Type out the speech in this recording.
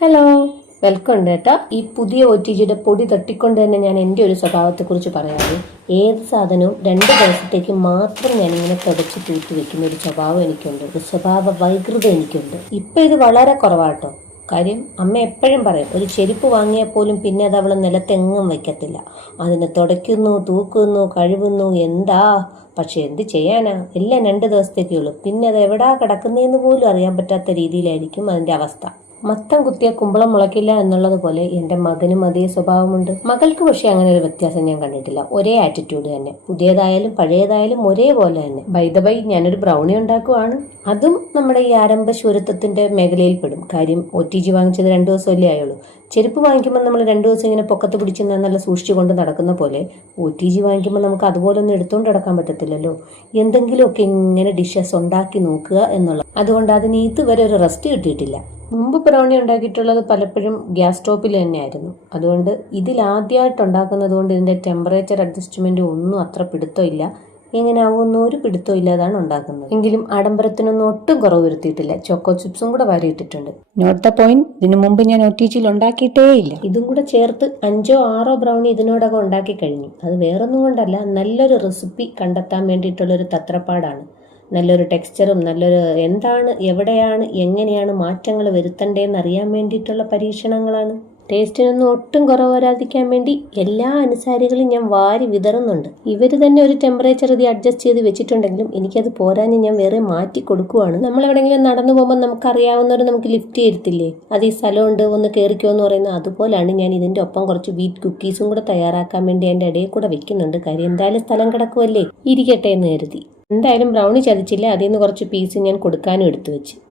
Hello, welcome ഉണ്ട് കേട്ടോ. ഈ പുതിയ OTGയുടെ പൊടി തട്ടിക്കൊണ്ട് തന്നെ ഞാൻ എൻ്റെ ഒരു സ്വഭാവത്തെക്കുറിച്ച് പറയാറ്. ഏത് സാധനവും 2 ദിവസത്തേക്ക് മാത്രം ഞാനിങ്ങനെ തുടച്ച് തൂത്ത് വെക്കുന്ന ഒരു സ്വഭാവം എനിക്കുണ്ട്, ഒരു സ്വഭാവ വൈകൃതം എനിക്കുണ്ട്. ഇപ്പം ഇത് വളരെ കുറവാട്ടോ. കാര്യം അമ്മ എപ്പോഴും പറയും, ഒരു ചെരുപ്പ് വാങ്ങിയാൽ പോലും പിന്നെ അത് അവൾ നിലത്തെങ്ങും വയ്ക്കത്തില്ല. അതിനെ തുടയ്ക്കുന്നു, തൂക്കുന്നു, കഴുകുന്നു, എന്താ. പക്ഷെ എന്ത് ചെയ്യാനാ, എല്ലാം 2 ദിവസത്തേക്കേ ഉള്ളൂ. പിന്നെ അത് എവിടാ കിടക്കുന്നതെന്ന് പോലും അറിയാൻ പറ്റാത്ത രീതിയിലായിരിക്കും അതിൻ്റെ അവസ്ഥ. മത്തം കുത്തിയ കുമ്പളം മുളയ്ക്കില്ല എന്നുള്ളത് പോലെ എൻ്റെ മകനും അതേ സ്വഭാവമുണ്ട്. മകൾക്ക് പക്ഷേ അങ്ങനെ ഒരു വ്യത്യാസം ഞാൻ കണ്ടിട്ടില്ല. ഒരേ ആറ്റിറ്റ്യൂഡ് തന്നെ, പുതിയതായാലും പഴയതായാലും ഒരേപോലെ തന്നെ. ബൈ ദ ബൈ, ഞാനൊരു ബ്രൗണി ഉണ്ടാക്കുവാണ്. അതും നമ്മുടെ ഈ ആരംഭ ശൂരത്വത്തിന്റെ മേഖലയിൽ പെടും. കാര്യം OTG വാങ്ങിച്ചത് 2 ദിവസമല്ലേ ആയുള്ളൂ. ചെരുപ്പ് വാങ്ങിക്കുമ്പോൾ നമ്മൾ 2 ദിവസം ഇങ്ങനെ പൊക്കത്ത് പിടിച്ച് നല്ല സൂക്ഷിച്ചു കൊണ്ട് നടക്കുന്ന പോലെ OTG വാങ്ങിക്കുമ്പോൾ നമുക്ക് അതുപോലെ ഒന്നും എടുത്തുകൊണ്ട് നടക്കാൻ പറ്റത്തില്ലല്ലോ. എന്തെങ്കിലുമൊക്കെ ഇങ്ങനെ ഡിഷസ് ഉണ്ടാക്കി നോക്കുക എന്നുള്ളത്. അതുകൊണ്ട് അതിന് ഇതുവരെ ഒരു റെസ്റ്റ് കിട്ടിയിട്ടില്ല. മുമ്പ് ബ്രൗണി ഉണ്ടാക്കിയിട്ടുള്ളത് പലപ്പോഴും ഗ്യാസ് സ്റ്റോപ്പിൽ തന്നെയായിരുന്നു. അതുകൊണ്ട് ഇതിലാദ്യമായിട്ട് ഉണ്ടാക്കുന്നത് കൊണ്ട് ഇതിൻ്റെ ടെമ്പറേച്ചർ അഡ്ജസ്റ്റ്മെൻറ്റ് ഒന്നും അത്ര പിടുത്തമില്ല. എങ്ങനെ ആവുമെന്ന് ഒരു പിടുത്തം ഇല്ലാതാണ് ഉണ്ടാക്കുന്നത്. എങ്കിലും ആഡംബരത്തിനൊന്നും ഒട്ടും കുറവ് വരുത്തിയിട്ടില്ല. ചോക്കോ ചിപ്സും കൂടെ വാരിയിട്ടിട്ടുണ്ട്. നോട്ട് ദ പോയിന്റ്, ഇതിനു മുമ്പ് ഞാൻ OTGയിൽ ഉണ്ടാക്കിയിട്ടേ ഇല്ല. ഇതും കൂടെ ചേർത്ത് 5ഓ 6ഓ ബ്രൗണി ഇതിനോടകം ഉണ്ടാക്കി കഴിഞ്ഞു. അത് വേറൊന്നും കൊണ്ടല്ല, നല്ലൊരു റെസിപ്പി കണ്ടെത്താൻ വേണ്ടിയിട്ടുള്ളൊരു തത്രപ്പാടാണ്. നല്ലൊരു ടെക്സ്ചറും നല്ലൊരു എന്താണ്, എവിടെയാണ്, എങ്ങനെയാണ് മാറ്റങ്ങൾ വരുത്തണ്ടേന്ന് അറിയാൻ വേണ്ടിയിട്ടുള്ള പരീക്ഷണങ്ങളാണ്. ടേസ്റ്റിനൊന്നും ഒട്ടും കുറവ് വരാതിരിക്കാൻ വേണ്ടി എല്ലാ അനുസാരികളും ഞാൻ വാരി വിതറുന്നുണ്ട്. ഇവർ തന്നെ ഒരു ടെമ്പറേച്ചർ ഇത് അഡ്ജസ്റ്റ് ചെയ്ത് വെച്ചിട്ടുണ്ടെങ്കിലും എനിക്കത് പോരാഞ്ഞ് ഞാൻ വേറെ മാറ്റി കൊടുക്കുവാണ്. നമ്മൾ എവിടെയെങ്കിലും നടന്നു പോകുമ്പോൾ നമുക്കറിയാവുന്നവർ നമുക്ക് ലിഫ്റ്റ് ചെയ്യത്തില്ലേ, അത് ഈ സ്ഥലമുണ്ട് ഒന്ന് കയറിക്കോ എന്ന് പറയുന്നത്. അതുപോലെയാണ് ഞാൻ ഇതിൻ്റെ ഒപ്പം കുറച്ച് വീറ്റ് കുക്കീസും കൂടെ തയ്യാറാക്കാൻ വേണ്ടി എൻ്റെ ഇടയിൽ കൂടെ വെക്കുന്നുണ്ട്. കാര്യം എന്തായാലും സ്ഥലം കിടക്കുമല്ലേ, ഇരിക്കട്ടെ എന്ന് കരുതി. എന്തായാലും ബ്രൗണി ചതിച്ചില്ല, അതിൽ നിന്ന് കുറച്ച് പീസ് ഞാൻ കൊടുക്കാനും എടുത്തു വെച്ച്.